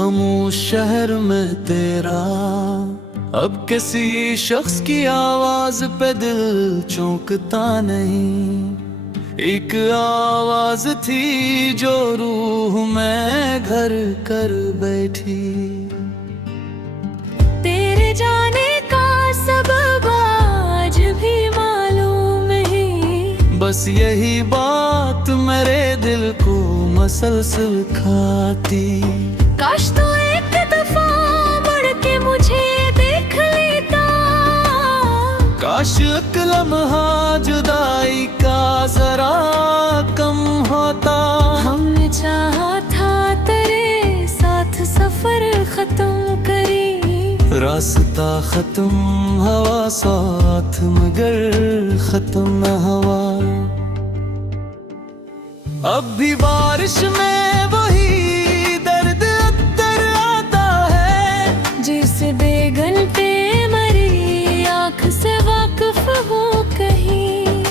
खामोश शहर में तेरा अब किसी शख्स की आवाज पे दिल चौंकता नहीं। एक आवाज थी जो रूह में घर कर बैठी। तेरे जाने का सबब आज भी मालूम नहीं। बस यही बात मेरे दिल को मसलसल खाती। काश तो एक दफा मुड़ के मुझे देख लेता। काश एक लम्हा जुदाई का जरा कम होता। हमने चाहा था तेरे साथ सफर खत्म करी। रास्ता खत्म हवा साथ मगर खत्म न हवा। अब भी बारिश में वही दर्द अंदर आता है। जैसे बेगन पे मरी आँख से वाकिफ हो कहीं।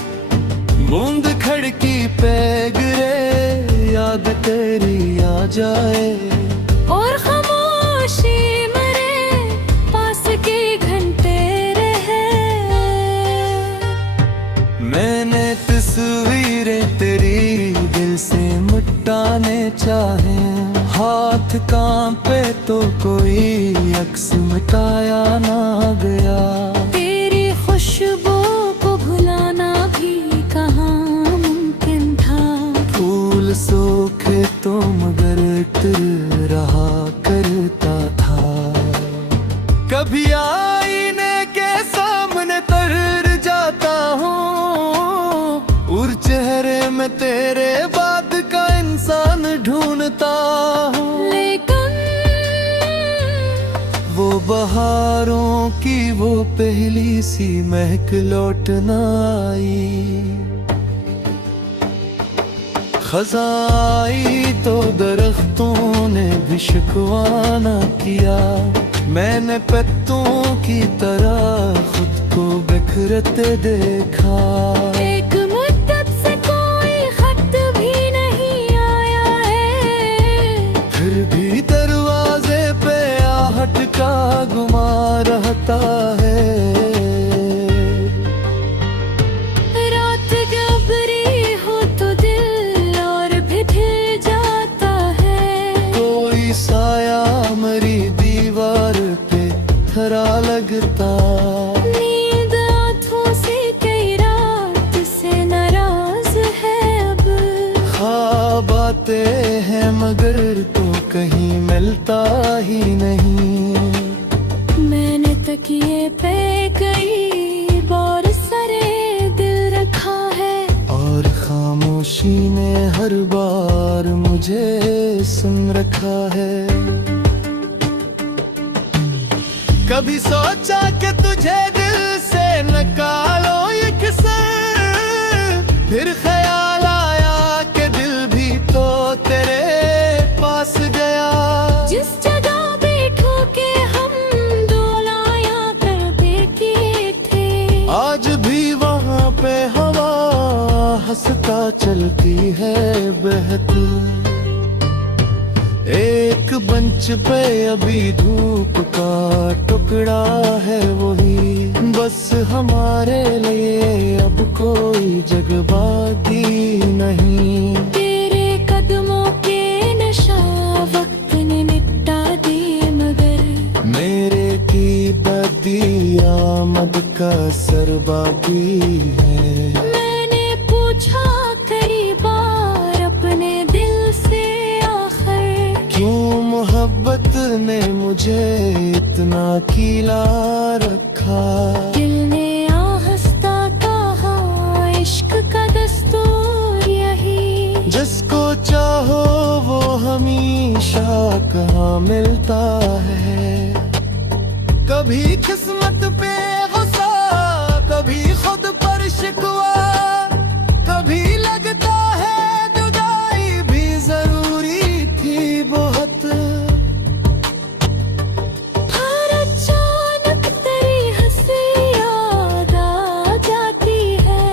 बूंद खिड़की पे गिरे याद तेरी आ जाए। और खामोशी मरे पास के घंटे रहे। मैंने तस्वीरें तेरी दिल से मिटाने चाहे। हाथ कांपे तो कोई अक्स मिटाया ना गया। तेरी खुशबू को भुलाना भी कहाँ मुमकिन था। फूल सूखे तो मगर इत्र रहा करता था। कभी आईने के सामने तर जाता हूँ और चेहरे में तेरे बाद का इंसान ढूंढता हूँ। लेकिन वो बहारों की वो पहली सी महक लौट न आई। खजाई तो दरख्तों ने भी शिकवा न किया। मैंने पत्तों की तरह खुद को बिखरते देखा। एक मुद्दत से कोई खत भी नहीं आया है। फिर भी दरवाजे पे आहट का गुमा रहता है। रात गबरी हो तो दिल और भी ढल जाता है। कोई साया मरी दीवार पे खरा लगता। नींद आँखों से कई रात से नाराज है अब। ख्वाब आते हैं मगर तो कहीं मिलता ही नहीं। मैंने तकिए पे कई बार सरे दिल रखा है। और खामोशी ने हर बार मुझे सुन रखा है। कभी सोचा कि तुझे दिल से निकालो ये किस्म। फिर ख्याल आया कि दिल भी तो तेरे पास गया। जिस जगह बैठो के हम दो लाया करते थे। आज भी वहाँ पे हवा हंसता चलती है बहत। एक बेंच पे अभी धूप का टुकड़ा है वही। बस हमारे लिए अब कोई जगबागी नहीं। तेरे कदमों के नशा वक्त ने निपटा दिए मगर। मेरे की बदी आमद का सर बाकी है। मैंने पूछा कई बार अपने दिल से आखिर। क्यों मोहब्बत ने मुझे इतना कीला रखा। दिल ने आहिस्ता कहा इश्क का दस्तूर यही। जिसको चाहो वो हमेशा कहाँ मिलता है। कभी किस्मत पे गुस्सा कभी खुद पर शिकवा। कभी लगता है जुदाई भी जरूरी थी बहुत। हर अचानक तेरी हंसी याद आ जाती है।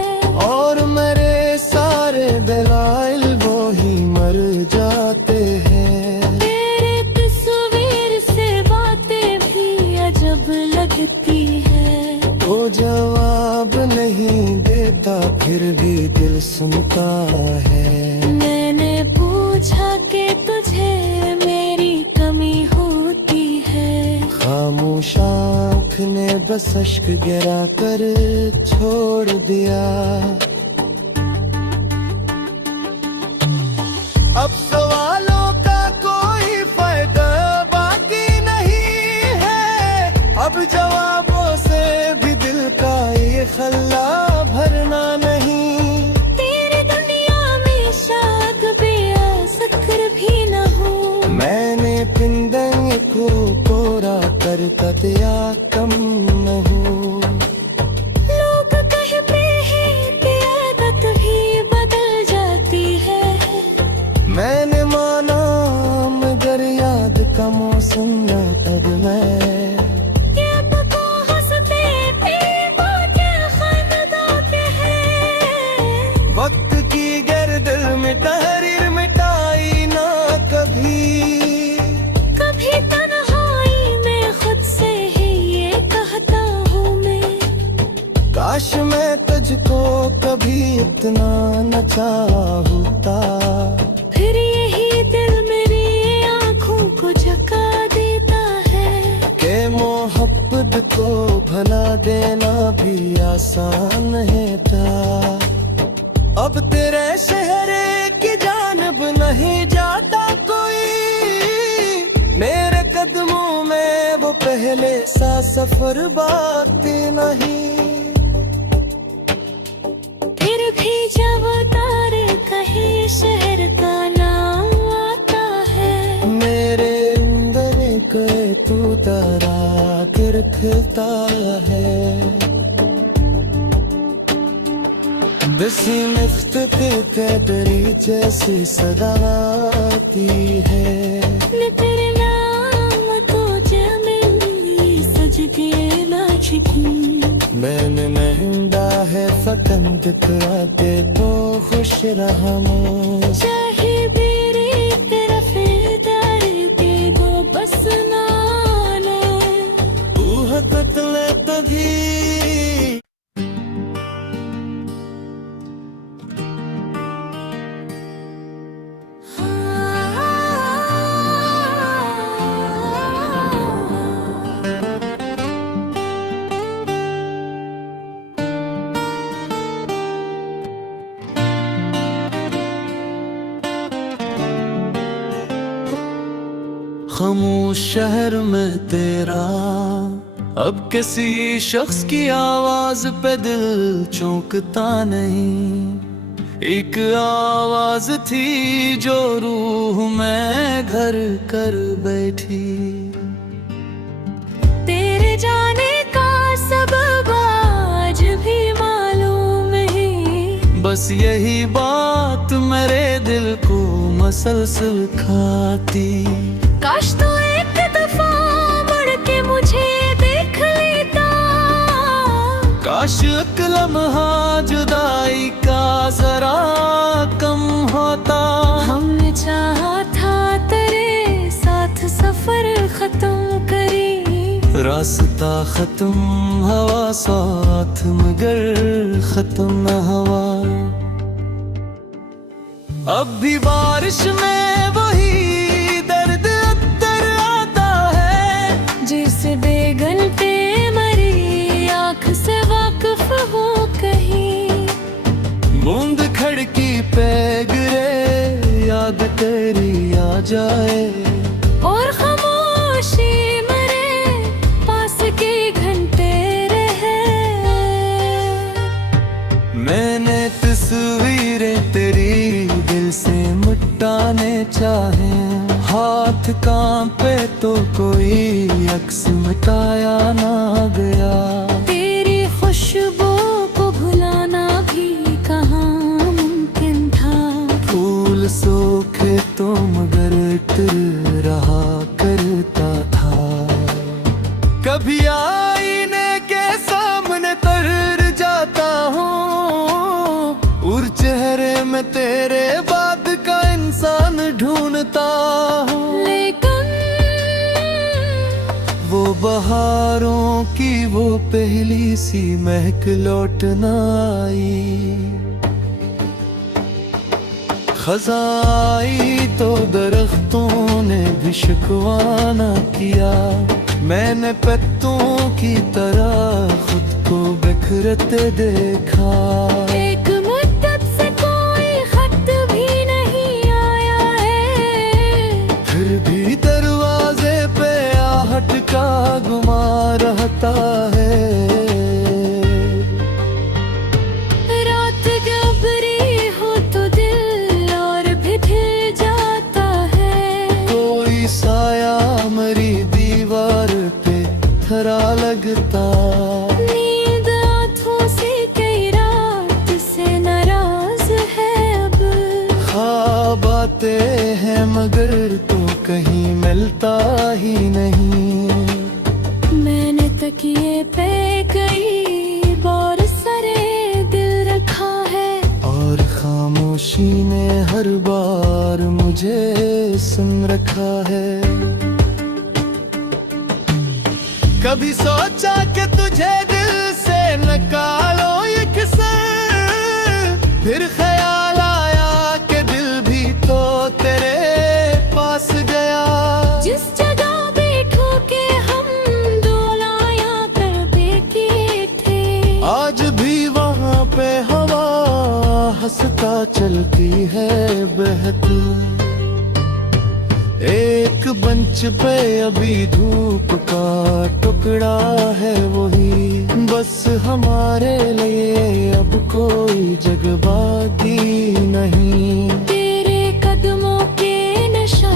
और मेरे सारे दलाइल वो ही मर जाते हैं। तेरे तस्वीर जवाब नहीं देता फिर भी दिल सुनता है। मैंने पूछा कि तुझे मेरी कमी होती है। खामोश आँख ने बस अश्क गिरा कर छोड़ दिया। अब सवालों का कोई फायदा बाकी नहीं है। अब जवाबों से भी दिल का ये खल्ला भरना नहीं। तेरी दुनिया में शाद बेअसर भी न हो। मैंने पिंडंग को तोड़ा कर कतया कम न हो। लोग कहते हैं कि आदत भी बदल जाती है। मैंने माना मगर याद का मौसम न तब मैं वक्त की गर्दन में तहरीर मिटाई ना कभी। कभी तन्हाई में खुद से ही ये कहता हूँ मैं। काश मैं तुझको कभी इतना न चाहता। फिर यही दिल मेरी आँखों को झुका देता है कि मोहब्बत को भला देना भी आसान है था। अब तेरे शहर की जानब नहीं जाता कोई। मेरे कदमों में वो पहले सा सफर बाकी नहीं। फिर भी जब तारे कहीं शहर का नाम आता है। मेरे अंदर के तू तरा के रखता है। बसी मुफ्त के कदरी जैसी सदा आती है। तेरे नाम तो जमीन सज के नाचती। मैंने महंगा है फकंद आते तो खुश रहा मैं। चाहे मेरी तरफ दर के गो बस नालो। ऊह कतले तभी खामोश शहर में तेरा अब किसी शख्स की आवाज पे दिल चौंकता नहीं। एक आवाज थी जो रूह में घर कर बैठी। तेरे जाने का सबब आज भी मालूम नहीं। बस यही बात मेरे दिल को मसलसल खाती। काश तो एक दफा मुड़ के मुझे देख लेता। काश एक लम्हा जुदाई का जरा कम होता। हमने चाहा था तेरे साथ सफर खत्म करी। रास्ता खत्म हवा साथ मगर खत्म न हवा। अब भी बारिश में वही दर्द अंदर आता है। जिसे बेगन पे मरी आँख से वाकिफ हो कहीं। बूंद खड़की पे गिरे याद तेरी आ जाए। और खामोशी मेरे पास के घंटे रहे। मैंने तस्वीरें तेरी दिल से मिटाने चाहे। हाथ कांपे तो कोई अक्स मिटाया ना गया। तेरी खुशबू को भुलाना भी कहाँ मुमकिन था। फूल सूखे तो मगर इत्र रहा करता था। कभी आईने के सामने तर जाता हूँ। और चेहरे में तेरे बाद का इंसान ढूंढता हूँ। लेकिन वो बहारों की वो पहली सी महक लौट न आई। खज़ाई तो दरख्तों ने भी शिकवा न किया, मैंने पत्तों की तरह खुद को बिखरते देखा। एक मुद्दत से कोई खत भी नहीं आया है, फिर भी दरवाजे पे आहट का गुमा रहता है। रात गहरी हो तो दिल और भी फिर जाता है। कोई साया मरी दीवार पे थरा लगता। नींद आँखों से कई रात से नाराज है अब। ख्वाब आते हैं मगर तो कहीं मिलता ही नहीं। मैंने तकिए पे कई बार सरे दिल रखा है, और खामोशी ने हर बार मुझे सुन रखा है। कभी सोचा कि तुझे दिल से निकालो ये किस्सा, फिर ख्याल आया कि दिल भी तो तेरे पास गया। जिस जगह बैठो के हम दो लाया करते किए थे, आज भी वहाँ पे हवा हंसता चलती है बहती। एक मंच पे अभी धूप का टुकड़ा है वही, बस हमारे लिए अब कोई जगह बाकी नहीं। तेरे कदमों के नशा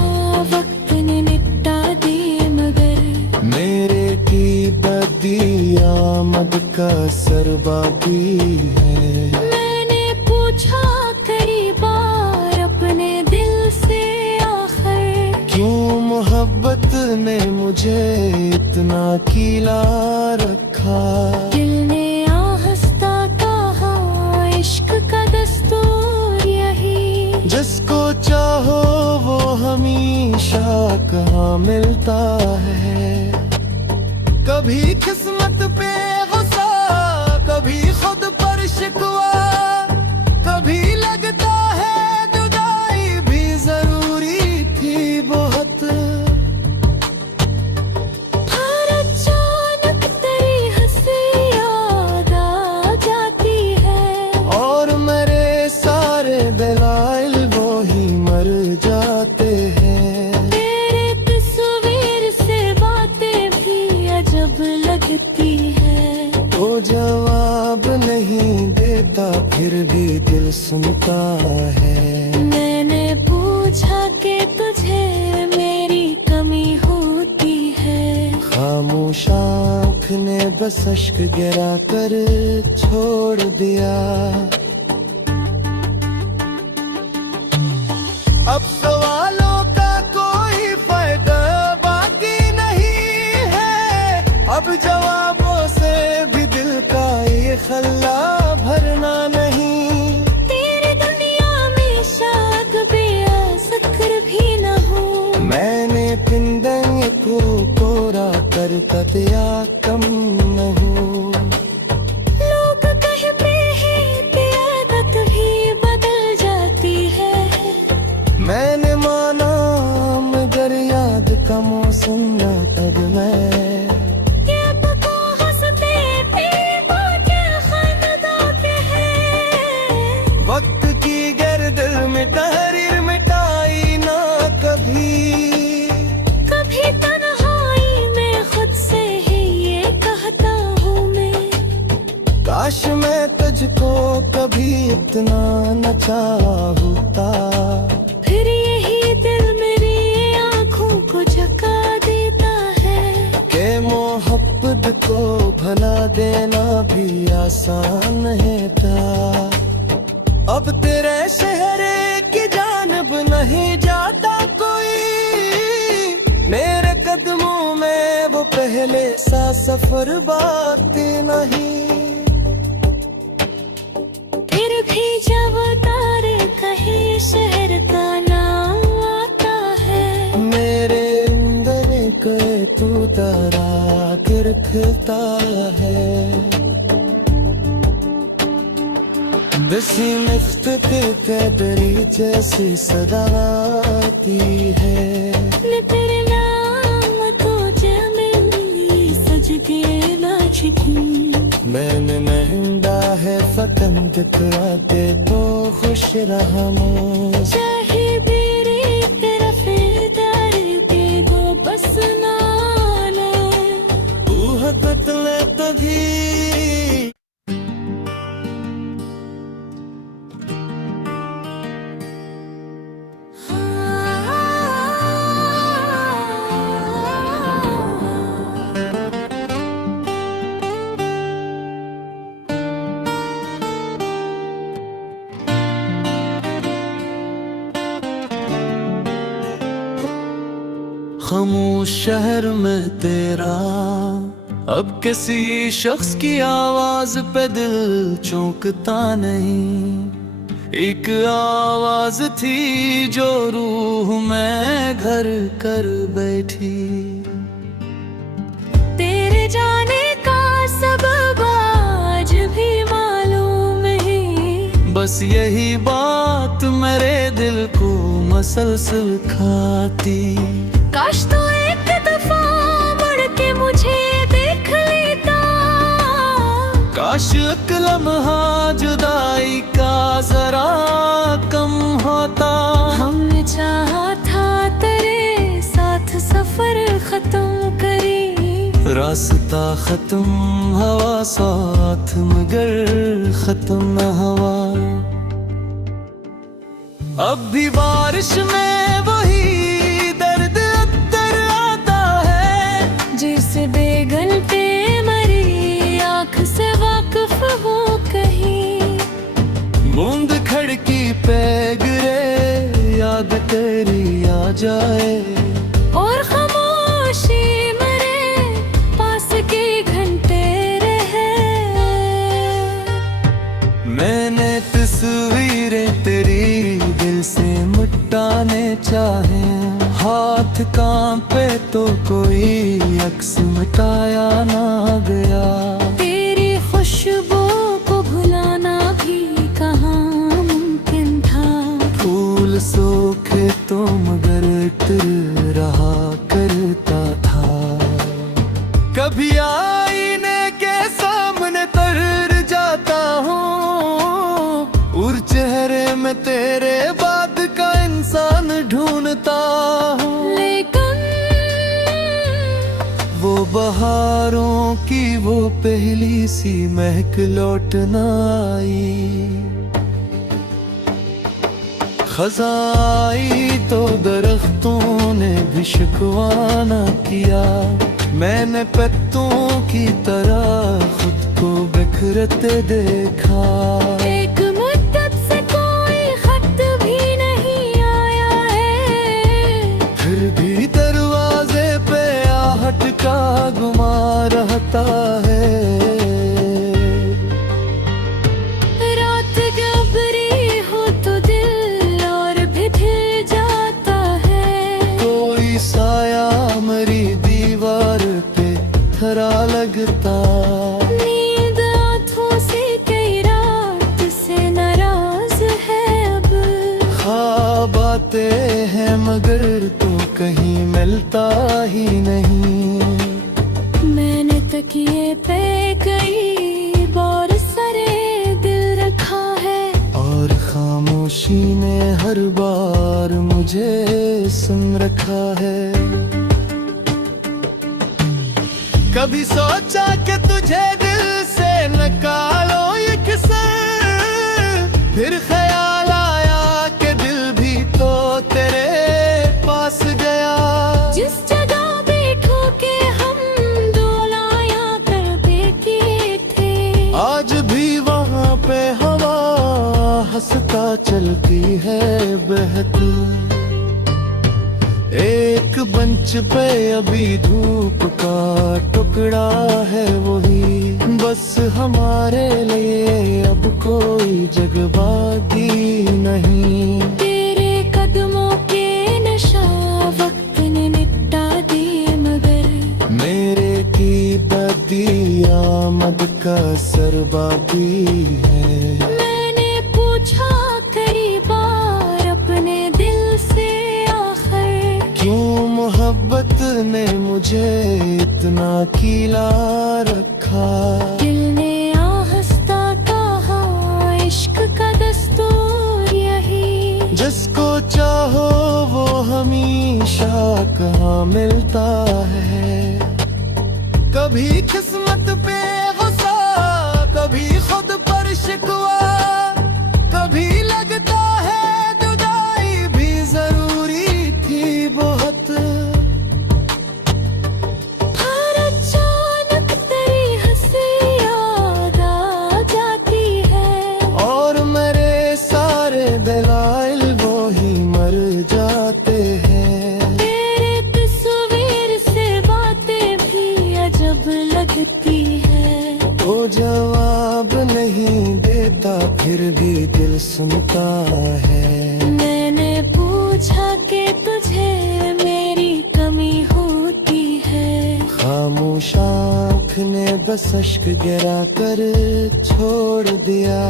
वक्त ने निपटा दिए मगर मेरे की बदी आमद का सर बाकी है। मैंने पूछा कई बार अपने दिल से आखिर, क्यों मोहब्बत ने मुझे इतना कीला रखा। दिल ने आहस्ता कहा इश्क का दस्तूर यही, जिसको चाहो वो हमेशा कहाँ मिलता है। कभी किस्मत पे गुस्सा, कभी खुद पर शिकवा, कभी लगता है जुदाई भी जरूरी थी बहुत। हर अचानक तेरी हंसी याद आ जाती है, और मेरे सारे दलाइल वो ही मर जाते हैं। तेरे तस्वीर से बातें भी अजब लगती है। वो जवाब नहीं देता फिर भी दिल सुनता है। मैंने पूछा कि तुझे मेरी कमी होती है, खामोश आँख ने बस अश्क गिरा कर छोड़ दिया। अब सवालों का कोई फायदा बाकी नहीं है, अब जवाबों से भी दिल का ये खल्ला भरना नहीं। तेरी दुनिया में शायद बेअज़्र भी न हो, मैंने पिंदन को कोरा कर कतिया कम नहीं। लोग कहते हैं कि आदत भी बदल जाती है। मैंने माना मगर याद का मौसम न तब मैं। ये पको हंसते थे बातें खानदा के हैं, वक्त की गर्दन में तहरीर मिटाई ना कभी। कभी तन्हाई में खुद से ही ये कहता हूँ मैं, काश मैं तुझको कभी इतना न चाहता। फिर यही दिल मेरी आँखों को झुका देता है के मोहब्बत को भला देना भी आसान है था। अब तेरे शहर की जानब नहीं जाता कोई, मेरे कदमों में वो पहले सा सफर बाकी नहीं। फिर भी जब तारे कहीं शहर का नाम आता है, मेरे अंदर के तू तारा खिलता है। बसीमत के कैदरी जैसी सदा आती है। तेरे नाम तो जमीली सज के नाच की। मैंने महंगा है फतन दिखलाते तो खुश रहा मैं। चाहे मेरे तरफ दर के गो बस नाना ऊह कतले तभी खामोश शहर में तेरा अब किसी शख्स की आवाज पे दिल चौंकता नहीं। एक आवाज थी जो रूह में घर कर बैठी। तेरे जाने का सबब आज भी मालूम नहीं। बस यही बात मेरे दिल को मसलसल खाती। काश तो एक दफा मुड़ के मुझे देख लेता। काश एक लम्हा जुदाई का जरा कम होता। हमने चाहा था तेरे साथ सफर खत्म करी। रास्ता खत्म हवा साथ मगर खत्म न हवा। अब भी बारिश में वही दर्द अंदर आता है। जैसे बेगल पे मरी आँख से वाकिफ हो कहीं। बूंद खड़की पे गिरे याद तेरी आ जाए। और खामोशी मरे पास के घंटे रहे। मैंने तस्वीरें तेरी दिल से मिटाने चाहे। हाथ कांपे तो कोई अक्स मिटाया ना गया। तेरी खुशबू को भुलाना भी कहाँ मुमकिन था। फूल सूखे तो मगर इत्र रहा करता था। कभी आईने के सामने तर जाता हूँ और चेहरे में तेरे बाद का इंसान ढूंढता हूँ। लेकिन वो बहारों की वो पहली सी महक लौट न आई। खजाई तो दरख्तों ने भी शिकवा न किया। मैंने पत्तों की तरह खुद को बिखरते देखा। एक मुद्दत से कोई खत भी नहीं आया है। फिर भी दरवाजे पे आहट का गुमा रहता है। रात गबरी हो तो दिल और भी ढिल जाता है। कोई साया मरी दीवार पे खरा लगता। नींद आँखों से कई रात से नाराज है अब। ख्वाब आते हैं मगर तो कहीं मिलता ही नहीं। मैंने तकिए पे कई बार सरे दिल रखा है। और खामोशी ने हर बार मुझे सुन रखा है। कभी सोचा कि तुझे दिल से निकालो ये किसे। फिर ख्याल आया कि दिल भी तो तेरे पास गया। जिस जगह बैठो के हम डोलाया करते किए थे। आज भी वहाँ पे हवा हंसता चलती है बहती। एक बंच पे अभी धूप का टुकड़ा है वही। बस हमारे लिए अब कोई जगबागी नहीं। तेरे कदमों के नशा वक्त ने निपटा दिए मगर मेरे की बद मद का असर बाकी है। मैंने पूछा कई बार अपने दिल से आखिर, क्यों मोहब्बत ने मुझे इतना कीला रखा। दिल ने आहिस्ता कहा इश्क का दस्तूर यही, जिसको चाहो वो हमेशा कहाँ मिलता है। कभी किस्मत पे गुस्सा, कभी खुद पर शिकवा, कभी लगता है जुदाई भी जरूरी थी बहुत। हर अचानक तेरी हंसी याद आ जाती है, और मेरे सारे दलाइल वो ही मर जाते हैं। तेरे तस्वीर से बातें भी अजब लगती है। वो जवाब नहीं देता फिर भी दिल सुनता है। मैंने पूछा कि तुझे मेरी कमी होती है, खामोश आँख ने बस अश्क गिरा कर छोड़ दिया।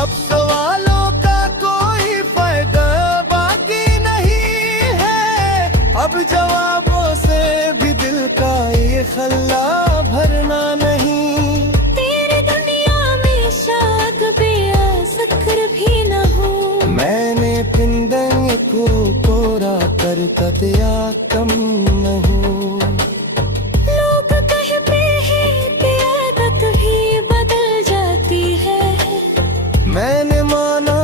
अब सवालों का कोई फायदा बाकी नहीं है। अब जवाबों से भी दिल का ये खल्ला भरना नहीं। तेरी दुनिया में शायद बेअज़्र भी न हो। मैंने पिंडे को कोरा कर दिया कम नहीं। लोग कहते हैं कि आदत भी बदल जाती है, मैंने माना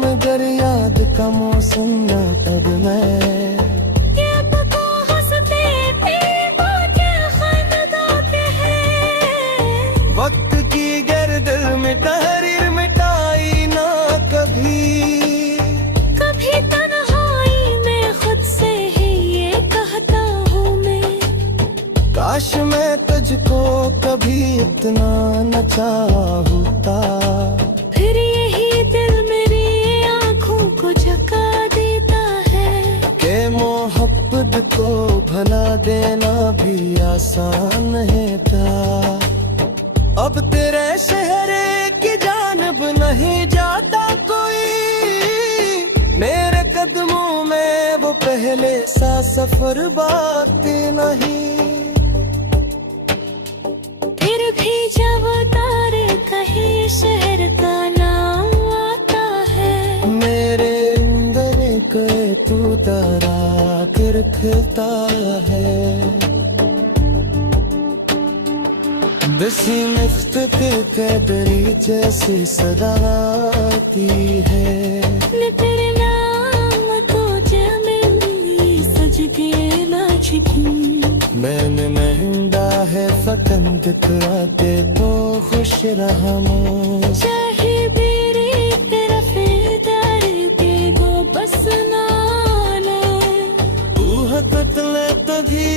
मगर याद का मौसम न तब मैं। ये पको हंसते थे वो क्या खानदा के हैं। वक्त की गर्दन में तहरीर मिटाई ना कभी। कभी तन्हाई में खुद से ही ये कहता हूँ मैं, काश मैं तुझको कभी इतना न चाहता। फिर यही दिल मेरी आँखों को झुका देता है। के मोहब्बत को भला देना भी आसान है था। अब तेरे शहरे की जानब नहीं जाता कोई। मेरे कदमों में वो पहले सा सफर बाकी नहीं। फिर भी जब तारे कहीं शहर का नाम आता है, मेरे अंदर के तू तारा खिलता है। बसी मुफ्त के कैदरी जैसी सदा आती है। मैं तेरे नाम को जमीली सज के नाच की। मैंने महंगा है फकन दिखलाते तो खुश रहा मैं। चाहे मेरी तरफ दर के गो बस नाले, तू है कतले तभी।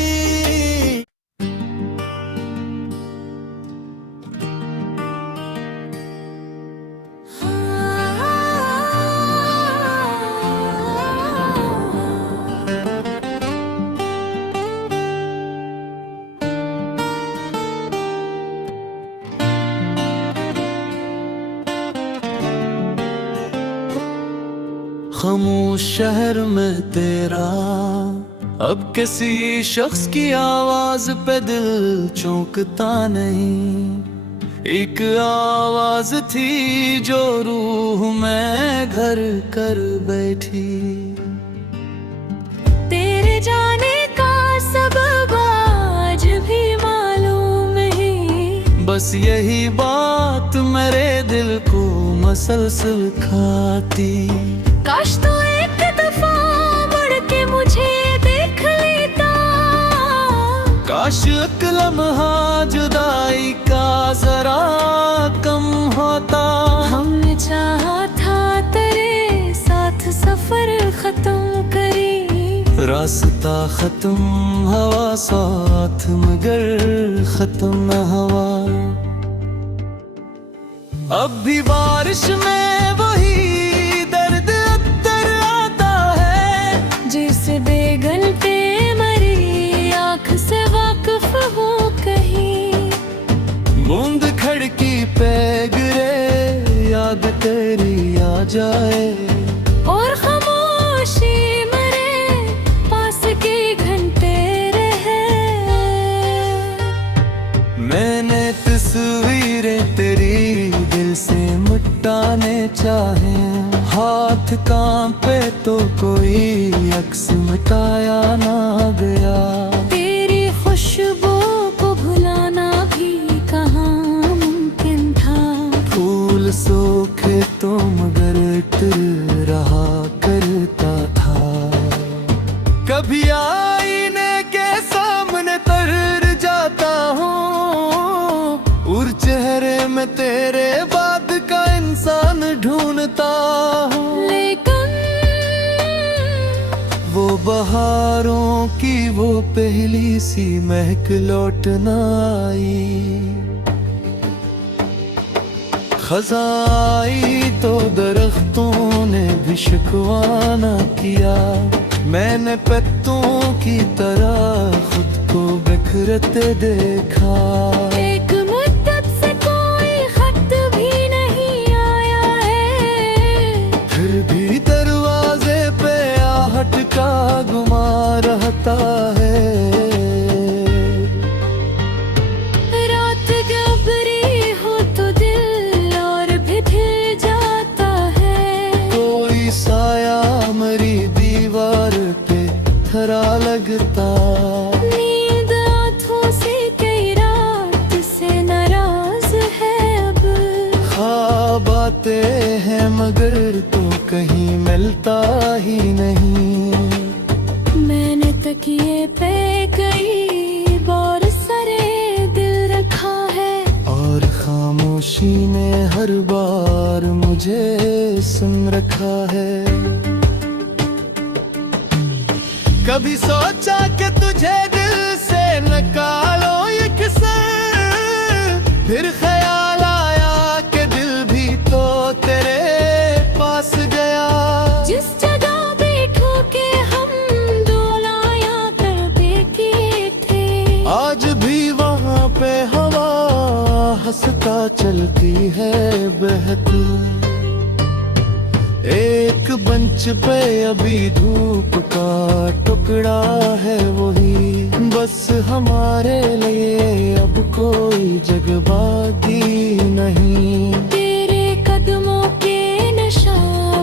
खामोश शहर में तेरा अब किसी शख्स की आवाज पे दिल चौंकता नहीं। एक आवाज थी जो रूह में घर कर बैठी। तेरे जाने का सबब आज भी मालूम है। बस यही बात मेरे दिल को मसलसल खाती। काश तो एक दफा मुड़ के मुझे देख लेता। काश एक लम्हा जुदाई का जरा कम होता। हमने चाहा था तेरे साथ सफर खत्म करी। रास्ता खत्म हवा साथ मगर खत्म न हवा। अब भी बारिश में वही दर्द अंदर आता है। जिस बेगन पे मरी आँख बूंद खड़की पे गिरे, याद तेरी आ जाए, और खामोशी मरे, पास के घंटे रहे। मैंने तस्वीरें तेरी दिल से मिटाने चाहे, हाथ कांपे तो कोई अक्स मिटाया ना गया। तेरी खुशबू को भुलाना भी कहाँ मुमकिन था। फूल सूखे तो मगर इत्र रहा करता था। कभी आईने के सामने तर जाता हूँ, और चेहरे में तेरे बाद का इंसान ढूंढता हूँ। लेकिन वो बहारों की वो पहली सी महक लौट ना आई। खजाई तो दरख्तों ने भी शिकवा न किया, मैंने पत्तों की तरह खुद को बिखरते देखा। एक मुद्दत से कोई खत भी नहीं आया है, फिर भी दरवाजे पे आहट का गुमा रहता है। रात गहरी हो तो दिल और भी ढिल जाता है। कोई साया मरी दीवार पे खरा लगता। नींद आँखों से कई रात से नाराज है अब। ख्वाब आते हैं मगर तो कहीं मिलता ही नहीं। मैंने तकिए पे कई बार सरे दिल रखा है, और खामोशी ने हर बार मुझे सुन रखा है। कभी सोचा कि तुझे दिल से निकालो ये किस्से, फिर ख्याल आया कि दिल भी तो तेरे पास गया। जिस जगह बैठो के हम डोलाया करते थे, आज भी वहाँ पे हवा हंसता चलती है बहक। एक मंच पे अभी धूप का टुकड़ा है वही, बस हमारे लिए अब कोई जगबागी नहीं। तेरे कदमों के नशा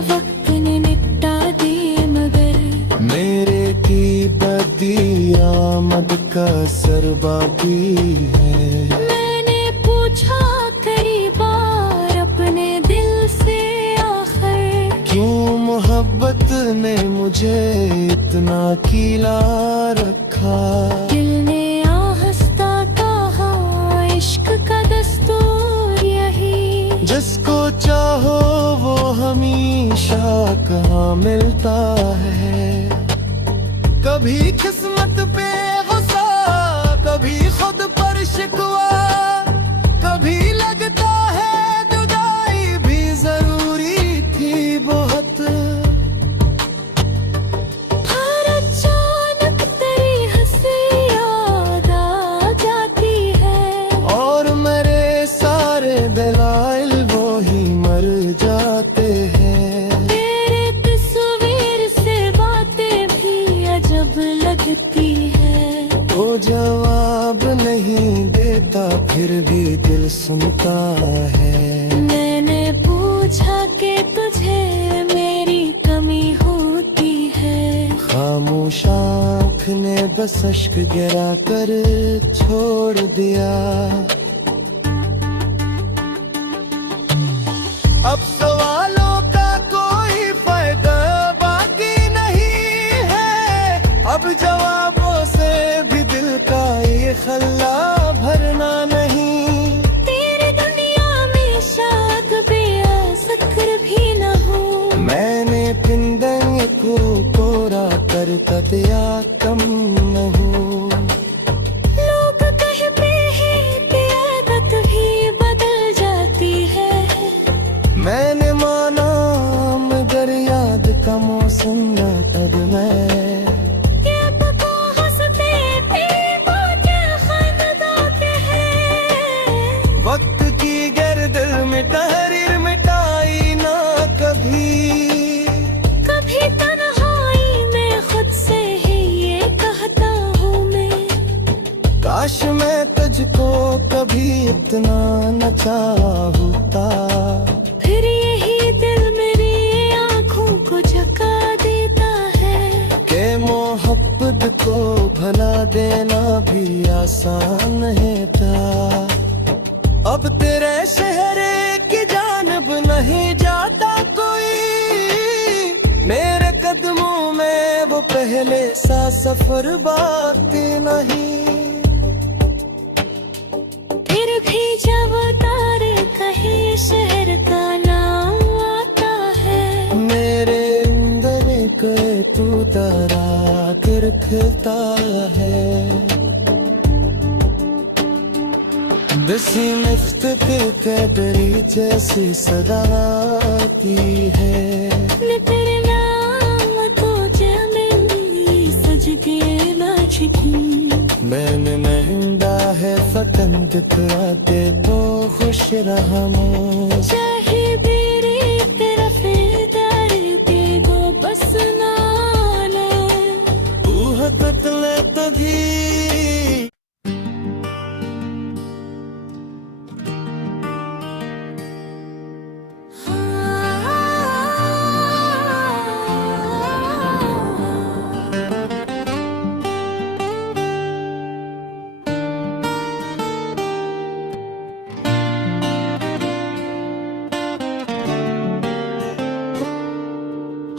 वक्त ने निपटा दी, मगर मेरे की बदी आमद का सर बाकी है। मैंने पूछा कई बार अपने दिल से, आखिर क्यों मोहब्बत ने मुझे इतना कीला रखा। दिल ने आहिस्ता कहा इश्क का दस्तूर यही। जिसको चाहो वो हमेशा कहाँ मिलता है। कभी किस्मत पे गुस्सा, कभी खुद पर शिकवा, कभी लगता है जुदाई भी जरूरी थी बहुत। हर अचानक तेरी हंसी याद आ जाती है, और मेरे सारे दलाइल वो ही मर जाते हैं। तेरे तस्वीर से बातें भी अजब लगती है। वो जवाब नहीं देता फिर भी दिल सुनता है। मैंने पूछा कि तुझे मेरी कमी होती है, खामोश आँख ने बस अश्क गिरा कर छोड़ दिया। अब सवालों का कोई फायदा बाकी नहीं है, अब जवाबों से भी दिल का ये खल्ला भरना नहीं। तेरी दुनिया में शायद बेअसर भी न हो। मैंने पिंदन को कोरा कर तया कम न हो। लोग कहते हैं कि आदत भी बदल जाती है, मैंने माना मगर याद का मौसम न तब मैं। ये पको हंसते थे वो क्या खानदा के हैं। कितना न चाहता, फिर यही दिल मेरी आँखों को झुका देता है के मोहब्बत को भला देना भी आसान है था। अब तेरे शहर की जानब नहीं जाता कोई, मेरे कदमों में वो पहले सा सफर बाकी नहीं। फिर भी जब तारे कहीं शहर का नाम आता है, मेरे अंदर के तू तारा गिरता है। बिस्मिल्लाह के दरी जैसी सदा आती है, मैं तेरे नाम को जमीनी सज के नाचती। मैंने महंगा है फटन दिखलाते तो खुश रहा मैं। चाहे मेरी तेरा फिरदार के गो बस नाला, ऊह कतले तभी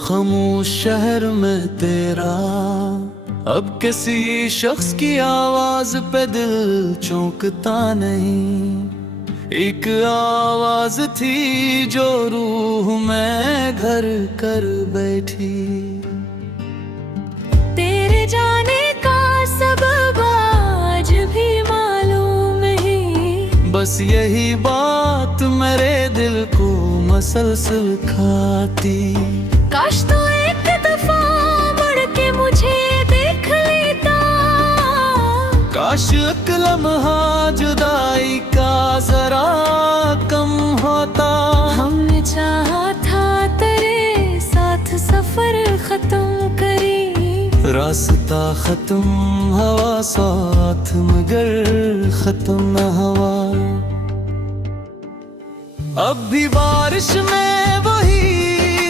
खामोश शहर में तेरा अब किसी शख्स की आवाज पे दिल चौंकता नहीं। एक आवाज थी जो रूह में घर कर बैठी, तेरे जाने का सबब आज भी मालूम नहीं। बस यही बात मेरे दिल को मसलसल खाती। काश तो एक दफा मुड़ के मुझे देख लेता, काश एक लम्हा जुदाई का जरा कम होता। हमने चाहा था तेरे साथ सफर खत्म करी, रास्ता खत्म हवा साथ मगर खत्म न हवा। अब भी बारिश में वही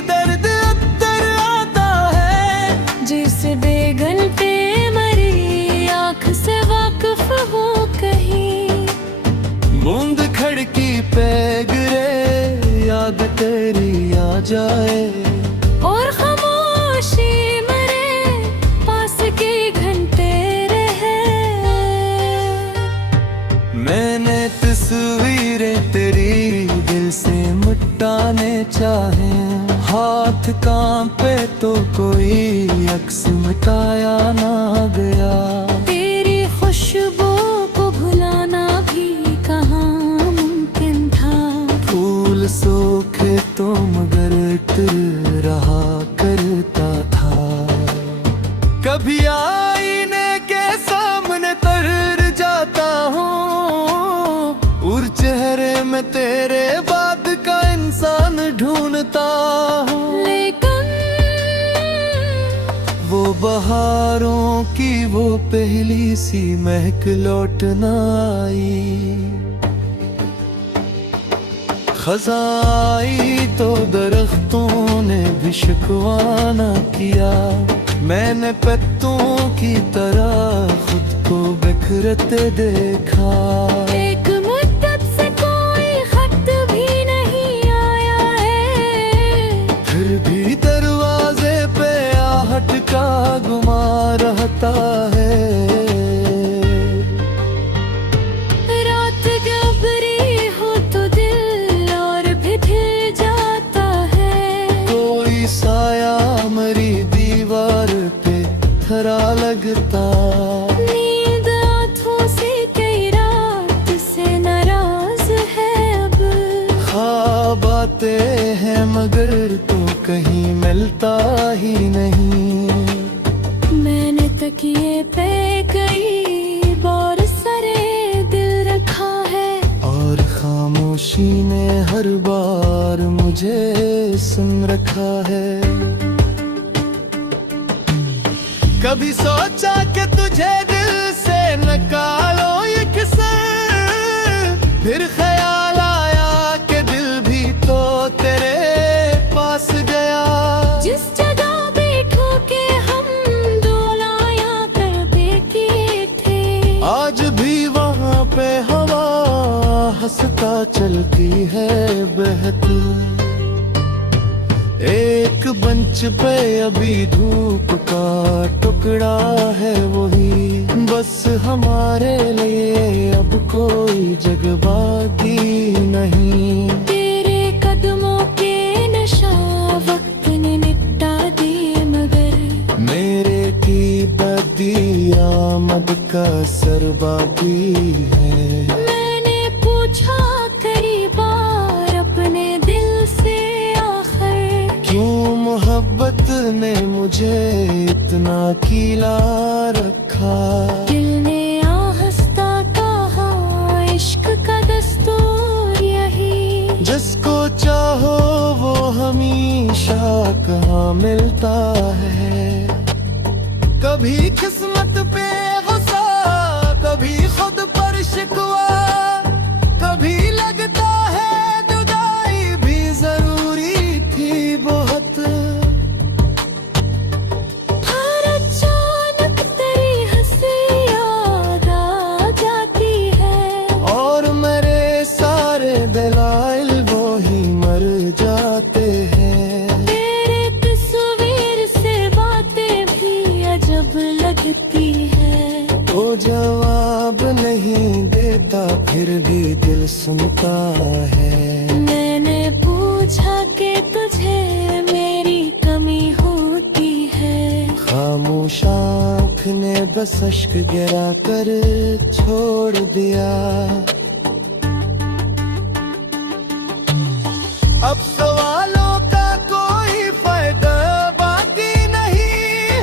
दर्द अंदर आता है, जैसे बेगन पे मरी आँख से वाकिफ हो कहीं। बूंद खड़की पे गिरे याद तेरी आ जाए, और खामोशी मरे पास के घंटे रहे। मैंने तस्वीरें तेरी दिल से मिटाने चाहे, हाथ कांपे तो कोई अक्स मिटाया ना गया। तेरी खुशबू को भुलाना भी कहाँ मुमकिन था, फूल सूखे तो मगर इत्र रहा करता था। कभी आईने के सामने तर जाता हूँ, और चेहरे में तेरे बाद का इंसान ढूंढता हूँ। लेकिन वो बहारों की वो पहली सी महक लौट न आई। खजाई तो दरख्तों ने भी शिकवा न किया, मैंने पत्तों की तरह खुद को बिखरते देखा। एक मुद्दत से कोई खत भी नहीं आया है, फिर भी दरवाजे पे आहट का गुमा रहता है। रात गबरी हो तो दिल और भी ढल जाता है, कोई साया मरी दीवार पे खरा लगता। नींद आँखों से कई रात से नाराज है अब, ख्वाब आते हैं मगर तो कहीं मिलता ही नहीं। मैंने तकिए पे कई बार सरे दिल रखा है, और खामोशी ने हर बार मुझे सुन रखा है। कभी सोचा कि तुझे दिल से निकालो ये किस्सा, हंसता चलती है बहत। एक मंच पे अभी धूप का टुकड़ा है वही, बस हमारे लिए अब कोई जगबादी नहीं। तेरे कदमों के नशा वक्त ने निपटा दिए, मगर मेरे की बदी आमद का सर बाकी है। मैंने पूछा कई बार अपने दिल से, आखिर क्यों मोहब्बत ने मुझे इतना कीला रखा। दिल ने आहिस्ता कहा, इश्क का दस्तूर यही। जिसको चाहो वो हमेशा कहाँ मिलता है। कभी किस्मत पे गुस्सा, कभी खुद पर शिकवा, कभी लगता है जुदाई भी जरूरी थी बहुत। हर अचानक तेरी हंसी याद आ जाती है, और मेरे सारे दलाइल वो ही मर जाते हैं। तेरे तस्वीर से बातें भी अजब लगती है। तो जवाब नहीं देता फिर भी दिल सुनता है। मैंने पूछा कि तुझे मेरी कमी होती है, खामोश आँख ने बस अश्क गिरा कर छोड़ दिया। अब सवालों का कोई फायदा बाकी नहीं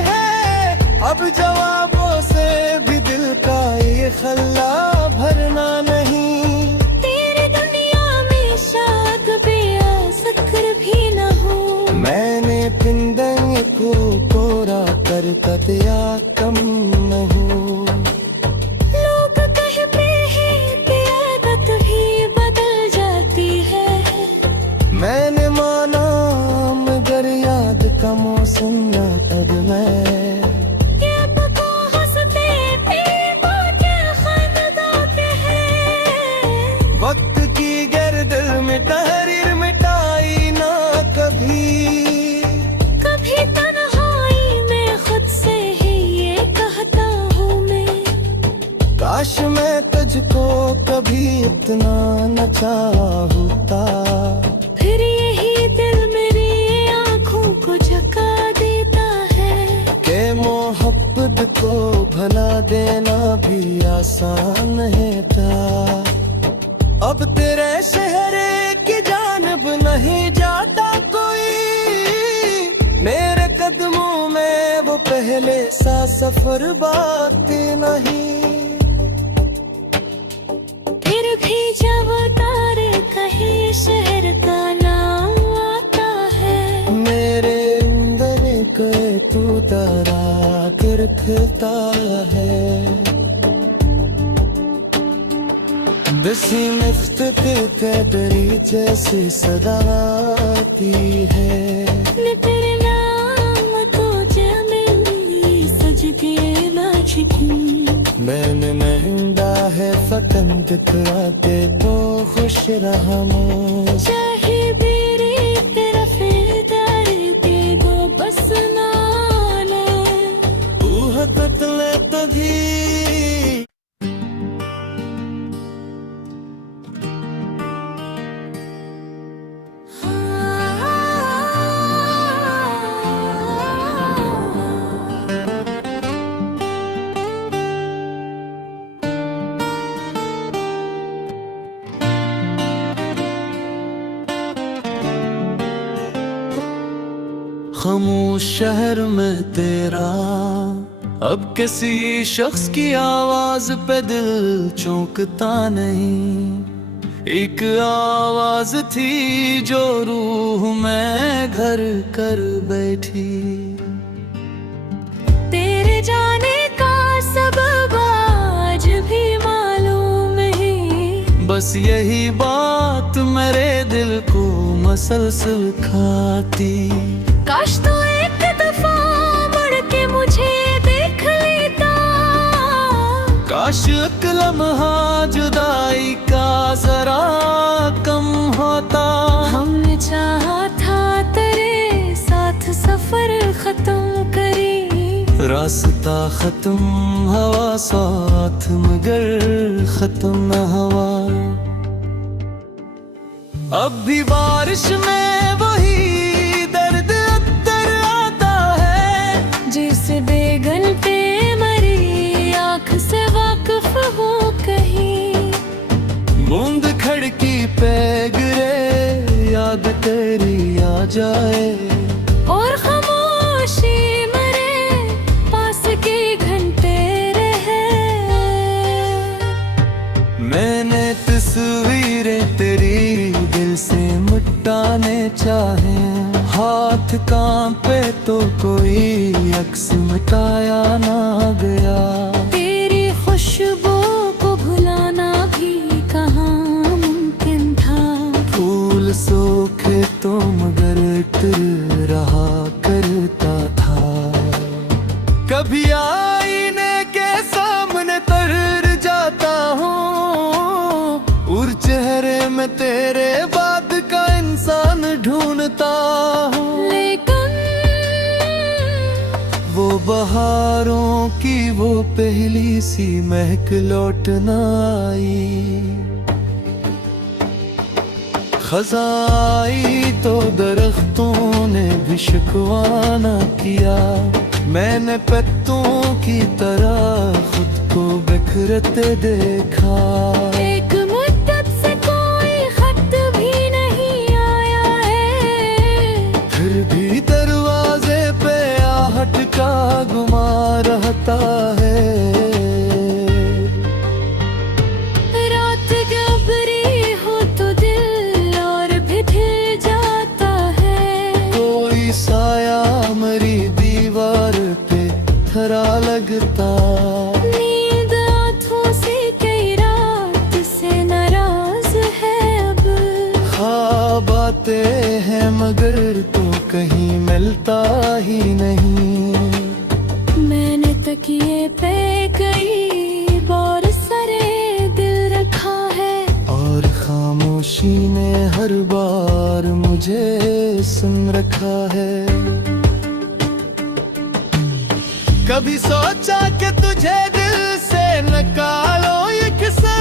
है। अब जवाबों से भी दिल का ये खल्ला भरना नहीं। तेरी दुनिया में शायद बेअसर भी न हो। मैंने पिंदन को कोरा कर कतया कम नहीं। लोग कहते हैं कि आदत भी बदल जाती है, मैंने माना मगर याद का मौसम न तब मैं। ये पको हंसते थे बातें खनदाते हैं। वक्त की गर्दन में तहरीर मिटाई ना कभी। कभी तन्हाई में खुद से ही ये कहता हूँ मैं, काश मैं तुझको कभी इतना न चाहता। फिर यही दिल मेरी आँखों को झुका देता है। के मोहब्बत को भला देना भी आसान है था। अब तेरे शहर की जानब नहीं जाता कोई, मेरे कदमों में वो पहले सा सफर बाकी नहीं। फिर भी जब तारे कहीं शहर का नाम आता है, मेरे अंदर के तू तारा के रखता है। बसी मुफ्त के कदरी जैसे सदा आती है। मैं तेरे नाम को जमीली सज के नाचती। मैंने महंगा है फतन दिखलाते तो खुश रहा मैं। चाहे तेरी तरफ दर के गो बस नाना, तू हतले तभी खामोश शहर में तेरा अब किसी शख्स की आवाज पे दिल चौंकता नहीं। एक आवाज थी जो रूह में घर कर बैठी। तेरे जाने का सबब आज भी मालूम है, बस यही बात मेरे दिल को मसलसल खाती। काश तो एक दफा मुड़ के मुझे देख लेता। काश एक लम्हा जुदाई का जरा रास्ता खत्म हवा साथ मगर खत्म न हवा। अब भी बारिश में वही दर्द अंदर आता है, जिसे बेगन पे मरी आँख से वाकिफ हो कहीं। बूंद खिड़की पे गिरे याद तेरी आ जाए, और खामोशी मरे पास के घंटे रहे। मैंने तस्वीरें तेरी दिल से मिटाने चाहे, हाथ कांपे तो कोई अक्स मिटाया ना गया। तेरी खुशबू को भुलाना भी कहाँ मुमकिन था। फूल सूखे तो मगर इत्र रहा करता था। कभी आईने के सामने तर जाता हूँ, और चेहरे में तेरे बाद का इंसान ढूंढता हूँ। लेकिन वो बहारों की वो पहली सी महक लौट न आई। खज़ाई तो दरख्तों ने भी शिकवा न किया, मैंने पत्तों की तरह खुद को बिखरते देखा। एक मुद्दत से कोई खत भी नहीं आया है, फिर भी दरवाजे पे आहट का गुमा रहता है। रात गहरी हो तो दिल और भी ढिल जाता है। कोई साया मरी दीवार पे थरा लगता। नींद आँखों से कई रात से नाराज है अब। ख्वाब आते हैं मगर तो कहीं मिलता ही नहीं। मैंने तकिए पे कई बार सरे दिल रखा है, और खामोशी ने हर बार मुझे सुन रखा है। कभी सोचा कि तुझे दिल से निकालो ये किसे,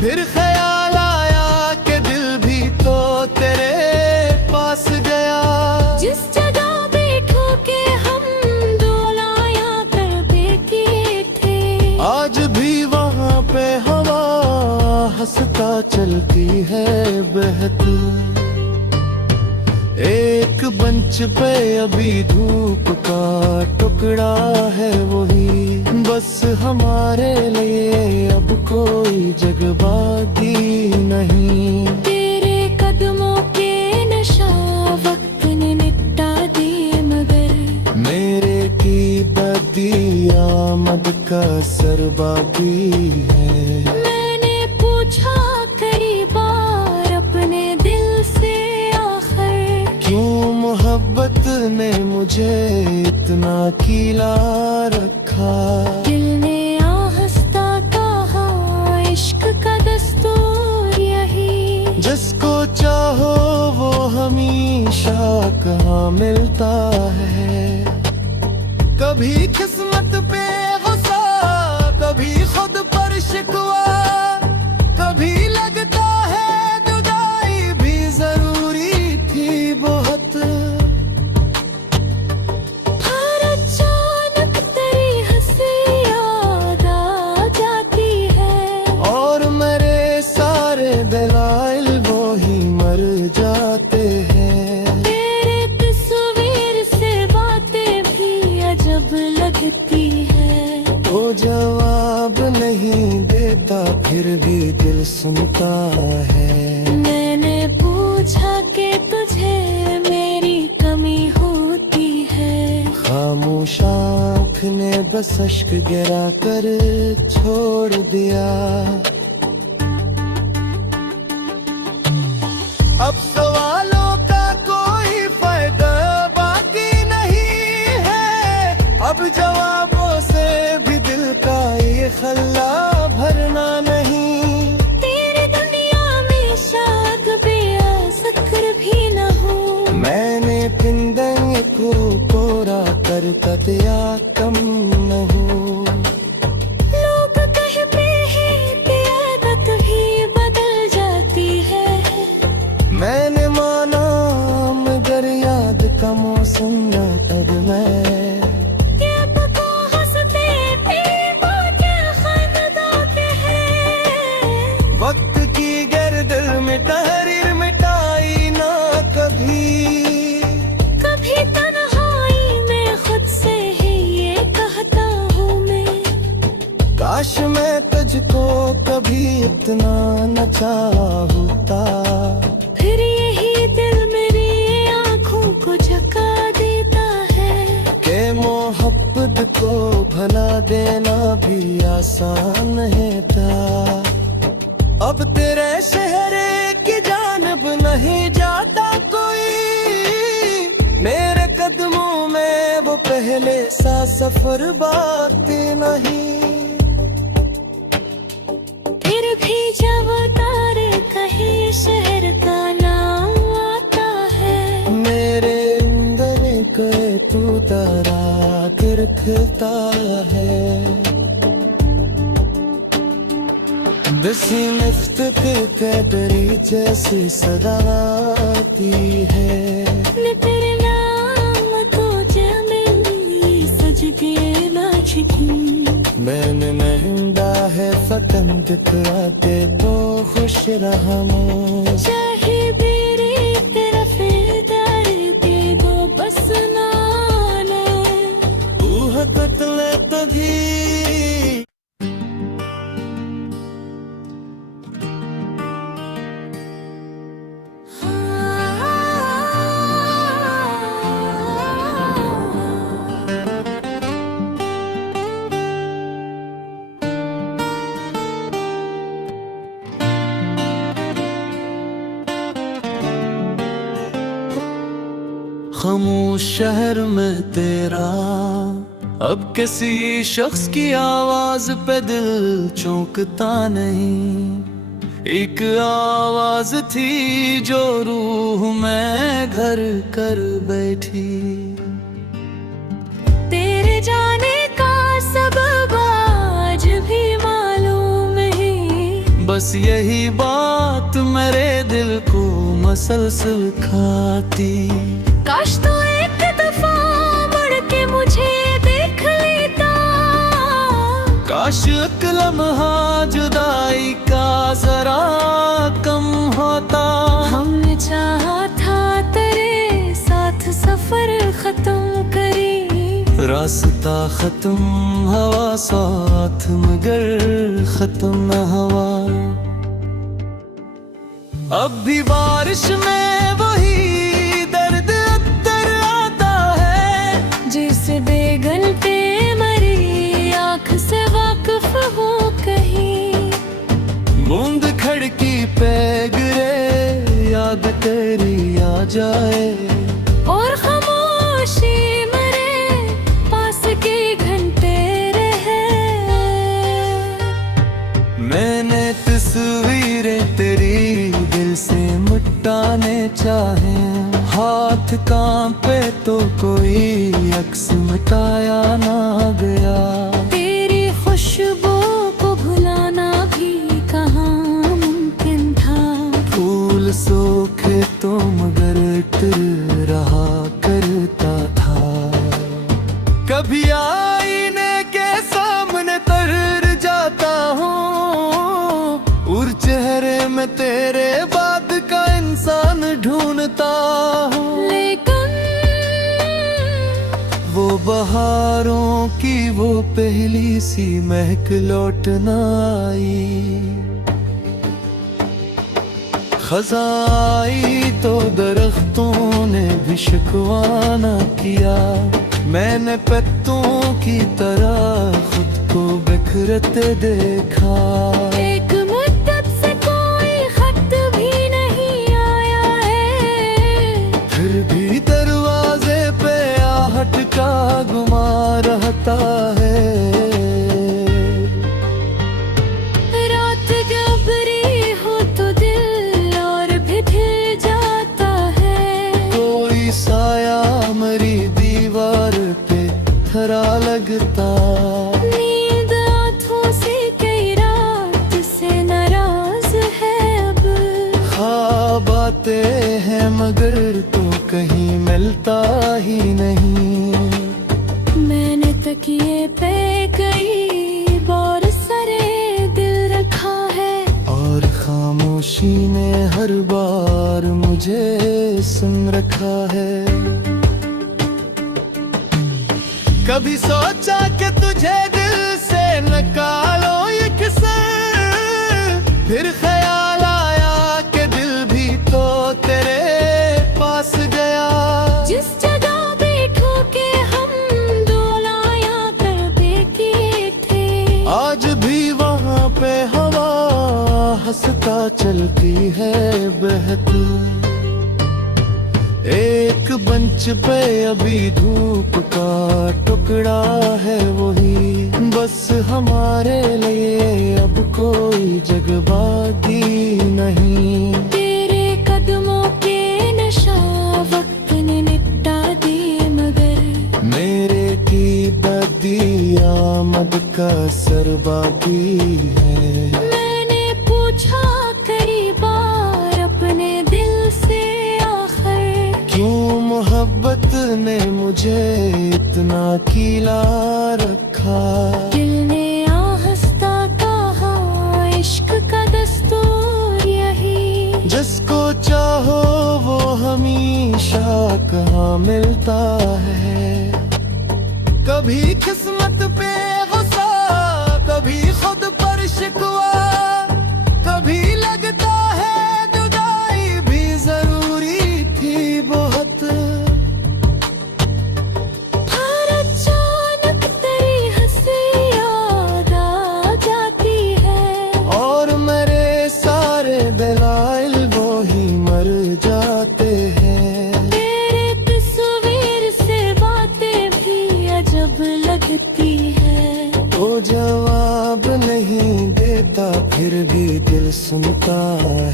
फिर ख्याल आया कि दिल भी तो तेरे पास गया। जिस जगह बैठो के हम डोलाया करते किए थे, आज भी वहाँ पे हवा हंसता चलती है बहती। एक बंच पे अभी धूप का टुकड़ा है वही, बस हमारे लिए अब कोई जगह बाकी नहीं। तेरे कदमों के नशा वक्त ने निपटा दिए, मगर मेरे की बदी आमद का सर बाकी है। मैंने पूछा कई बार अपने दिल से आखिर, क्यों मोहब्बत ने मुझे इतना कीला रखा। दिल ने आहिस्ता कहा इश्क का दस्तूर यही। जिसको चाहो वो हमेशा कहाँ मिलता है। कभी किस्मत पे गुस्सा, कभी खुद पर शिकवा, कभी लगता है जुदाई भी जरूरी थी बहुत। हर अचानक तेरी हंसी याद आ जाती है, और मेरे सारे दलाइल वो ही मर जाते हैं। तेरे तस्वीर से बातें भी अजब लगती है। वो जवाब नहीं देता फिर भी दिल सुनता है। मैंने पूछा कि तुझे मेरी कमी होती है, खामोश आँख ने बस अश्क गिरा कर छोड़ दिया। अब सवालों का कोई फायदा बाकी नहीं है, अब जवाबों से भी दिल का ये खल्ला भरना नहीं। तेरी दुनिया में शायद बेअसर भी न हो। मैंने पिंदंग को कोरा कर या कम नहीं। लोग कहते हैं कि आदत भी बदल जाती है। मैंने माना मगर याद का मौसम न तब मैं ये पको हंसते थे वो क्या खानदा के हैं। वक्त की गर्दन में तहरीर मिटाई ना कभी। कभी तन्हाई में खुद से ही ये कहता हूँ मैं, काश मैं तुझको कभी इतना न चाहता। फिर यही दिल मेरी आँखों को झुका देता है के मोहब्बत को भला देना भी आसान है था। अब तेरे शहर की जानब नहीं जाता कोई, मेरे कदमों में वो पहले सा सफर बाकी नहीं। फिर भी जब तारे कहीं शहर का नाम आता है, मेरे अंदर के तू तारा के रखता है। दसी नफ्त के कैदरी जैसी सदा आती है। मैं तेरे नाम को जमीली सज के नाचती। मैंने महंगा है फतन दिखलाते तो खुश रहा मैं। चाहे मेरे तरफ दर के गो बस नाले, तू है कत्ले तभी खामोश शहर में तेरा अब किसी शख्स की आवाज पे दिल चौंकता नहीं। एक आवाज थी जो रूह में घर कर बैठी। तेरे जाने का सबब आज भी मालूम नहीं। बस यही बात मेरे दिल को मसलसल खाती। काश तो एक दफा मुड़ के मुझे देख लेता। काश एक लम्हा जुदाई का जरा कम होता। हमने चाहा था तेरे साथ सफर खत्म करी। रास्ता खत्म हवा साथ मगर खत्म न हवा। अब भी बारिश में वही दर्द अंदर आता है। जैसे बेगन पे मरी आँख से वाकिफ हो कहीं। बूंद खड़की पे गिरे याद तेरी आ जाए। और खामोशी मेरे पास के घंटे रहे। मैंने तस्वीरें तेरी दिल से मिटाने चाहे। हाथ कांपे तो कोई अक्स मिटाया ना गया। तेरी खुशबू को भुलाना भी कहाँ मुमकिन था। फूल सूखे तो मगर तिर रहा करता था। कभी आईने के सामने तर जाता हूँ और चेहरे में तेरे बाद का इंसान ढूंढता हूँ। लेकिन वो बहारों की वो पहली सी महक लौट न आई। खजाई तो दरख्तों ने भी शिकवा न किया। मैंने पत्तों की तरह खुद को बिखरते देखा। एक मुद्दत से कोई खत भी नहीं आया है। फिर भी दरवाजे पे आहट का गुमा रहता है। रात गहरी हो तो दिल और भी ढल जाता है। कोई साया मरी दीवार पे जाते हैं मगर तो कहीं मिलता ही नहीं। मैंने तकिए पे कई बार सरे दिल रखा है, और खामोशी ने हर बार मुझे सुन रखा है। कभी सोचा कि तुझे दिल से निकालो ये किस्से, फिर ख्याल आया कि दिल भी तो तेरे पास गया। जिस जगह बैठो के हम डोलाया करते थे, आज भी वहाँ पे हवा हंसता चलती है बहती। एक बेंच पे अभी धूप का टुकड़ा है वही, बस हमारे लिए अब कोई जगबागी नहीं। तेरे कदमों के नशा वक्त ने निपटा दिए मगर मेरे की बदी आमद का सर बाकी है। मैंने पूछा कई बार अपने दिल से आखिर, क्यों मोहब्बत ने मुझे इतना कीला रखा। दिल ने आहिस्ता कहा इश्क का दस्तूर यही, जिसको चाहो वो हमेशा कहाँ मिलता है। कभी किस्मत पे गुस्सा, कभी खुद पर शिकवा, कभी लगता है जुदाई भी जरूरी थी बहुत। हर अचानक तेरी हंसी याद आ जाती है, और मेरे सारे दलाइल वो ही मर जाते हैं। तेरे तस्वीर से बातें भी अजब लगती है। वो जवाब नहीं देता फिर भी दिल सुनता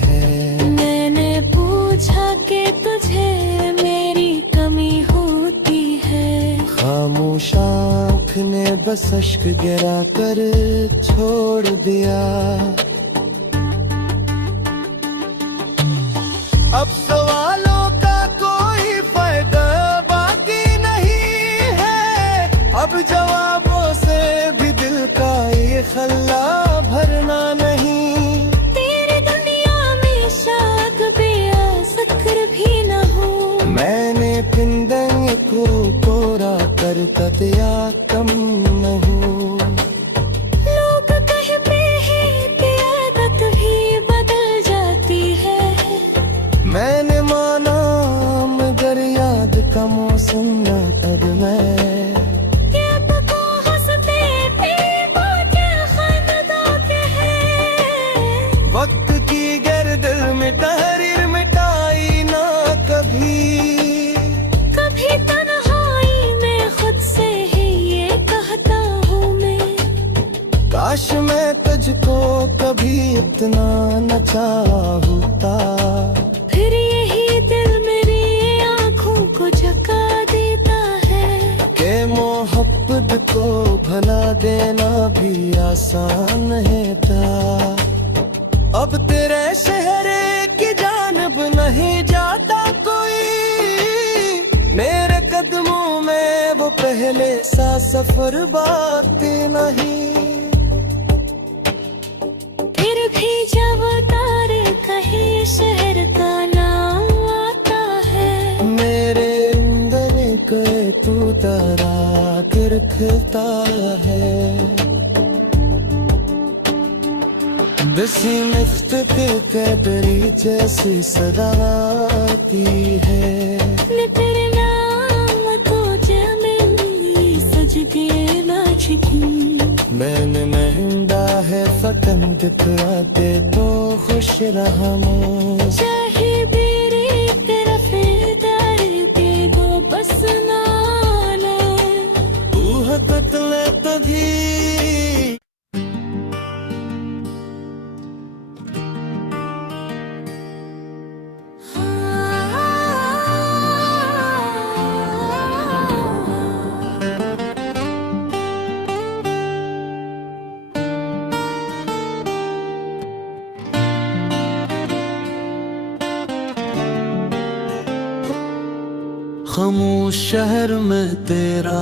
है। मैंने पूछा कि तुझे मेरी कमी होती है, खामोश आँख ने बस अश्क गिरा कर छोड़ दिया। अब सवालों का कोई फायदा बाकी नहीं है, अब जवाबों से भी दिल का ये खल्ला भरना नहीं। तेरी दुनिया में शायद बेअसर भी न हो, मैंने पिंडंग को कोरा कर दिया कम नहीं। लोग कहते हैं कि आदत भी बदल जाती है, मैंने माना मगर याद का मौसम न तब मैं। कि अब को हंसते थे बातें खानदा के हैं। वक्त की गर्दल में तहरीर मिटाई ना कभी। कभी तन्हाई में खुद से ही ये कहता हूँ मैं, काश मैं तुझको कभी इतना न चाहता। फिर यही दिल मेरी आँखों को झका देता है। के मोहब्बत को भला देना भी आसान है था। अब तेरे शहर की जानब नहीं जाता कोई, मेरे कदमों में वो पहले सा सफर बाकी नहीं। फिर भी जब तारे कहीं शहर का नाम आता है, मेरे अंदर के तू तारा दिखता है। बसी मुफ्त के कैदरी जैसी सदा आती है। न तेरे नाम को जमीन सज के नाचती, मैंने महंगा है फकन दिखलाते तो खुश रहा मैं। चाहे मेरी तेरा फिरदार दे दो बस नालो, तू है कत्ल तभी खामोश शहर में तेरा,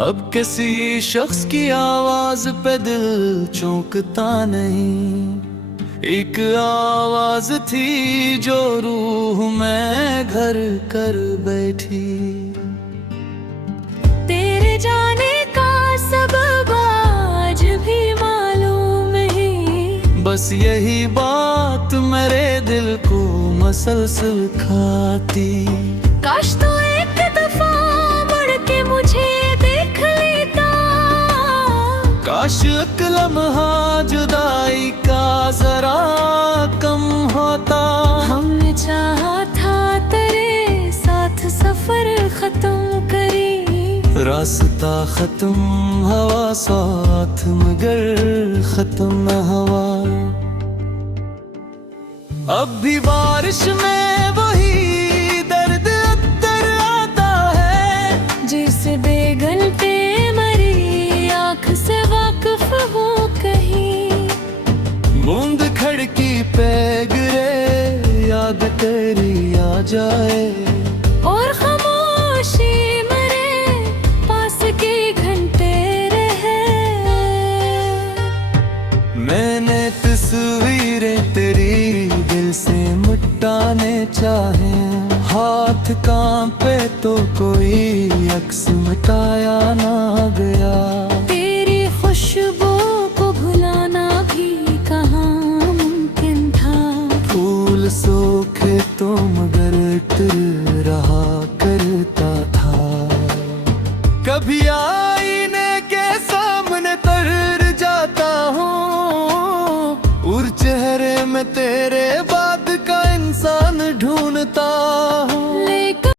अब किसी शख्स की आवाज पे दिल चौंकता नहीं। एक आवाज थी जो रूह में घर कर बैठी। तेरे जाने का सबब आज भी मालूम नहीं, बस यही बात मेरे दिल को मसलसल खाती। काश तो एक दफा मुड़ के मुझे देख लेता, काश एक लम्हा जुदाई का जरा कम होता। हमने चाहा था तेरे साथ सफर खत्म करी, रास्ता खत्म हवा साथ मगर खत्म न हवा। अब भी बारिश में वही दर्द अंदर आता है, जैसे बेगल पे मरी आँख से वाकिफ हो कहीं। बूंद खड़की पे गिरे याद तेरी आ जाए, और खामोशी मरे पास के घंटे रहे। मैंने तस्वीरें तेरी दिल से मिटाने चाहे, हाथ कांपे तो कोई अक्स मिटाया ना गया। तेरी खुशबू को भुलाना भी कहाँ मुमकिन था, फूल सूखे तो मगर इत्र रहा करता था। कभी आईने के सामने तर जाता हूँ, और चेहरे में तेरे बाद का इंसान ढूंढता हूँ।